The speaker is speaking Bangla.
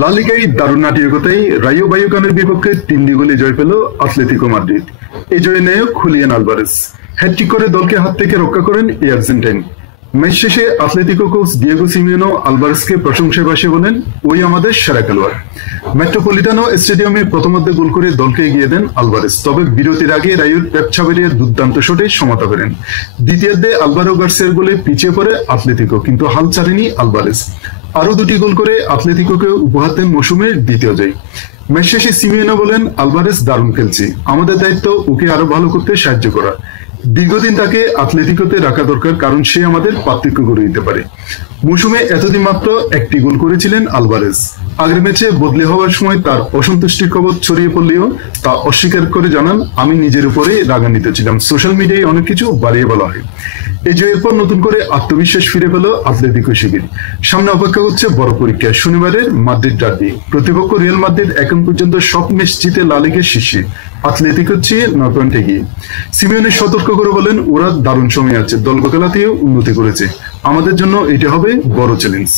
লা লিগায় দারুণ নাটকীয়তায় রায়ো ভাইকানোর বিপক্ষে 3 গোলে জয় পেল আতলেতিকো মাদ্রিদ। এই জয়ে নায়ক হুলিয়ান আলভারেজ হ্যাটট্রিক করে দলকে হাত থেকে রক্ষা করেন এই আর্জেন্টাইন। ম্যাচ শেষে আতলেতিকো কোচ ডিয়েগো সিমিওনো আলভারেজকে প্রশংসায় ভাসিয়ে বলেন, ওই আমাদের সেরা খেলোয়াড়। মেট্রোপলিটানো স্টেডিয়ামে প্রথমার্ধে গোল করে দলকে এগিয়ে দেন আলভারেজ, তবে বিরতির আগে রায়ুর পেপ ছাবেরিয়ার দুর্দান্ত শটে সমতা করেন। দ্বিতীয়ার্ধে আলভারো গার্সিয়ার গোলে পিছিয়ে পড়ে আতলেতিকো, কিন্তু হাল ছাড়েনি আলভারেজ। আরো 2টি গোল করে আতলেতিকোকে উপহার দেন মৌসুমের দ্বিতীয় জয়। ম্যাচ শেষে সিমিওনো বলেন, আলভারেজ দারুণ খেলছে, আমাদের দায়িত্ব ওকে আরো ভালো করতে সাহায্য করা। দীর্ঘদিন তাকে আতলেতিকোতে রাখা দরকার, কারণ সে আমাদের পার্থক্য করে দিতে পারে। মৌসুমে এতদিন মাত্র 1টি গোল করেছিলেন আলভারেজ। আগের ম্যাচে বদলি হওয়ার সময় তার অসন্তুষ্টির খবর ছড়িয়ে পড়লেও তা অস্বীকার করে জানান, আমি নিজের উপরে রাগান্বিত ছিলাম, সোশ্যাল মিডিয়ায় অনেক কিছু বাড়িয়ে বলা হয়। এই জয়ের পর নতুন করে আত্মবিশ্বাস ফিরে পেল আতলেতিকো শিবির। সামনে অপেক্ষা করছে বড় পরীক্ষা, শনিবারের মাদ্রিদ ডার্বি। প্রতিপক্ষ রিয়াল মাদ্রিদ এখন পর্যন্ত সব ম্যাচ জিতে লা লিগার শীর্ষে, আতলেতিকোর চেয়ে 9 পয়েন্ট এগিয়ে। সিমিওনে সতর্ক করে বলেন, ওরা দারুণ সময় আছে, দল খেলাতেও উন্নতি করেছে, আমাদের জন্য এটা হবে বড় চ্যালেঞ্জ।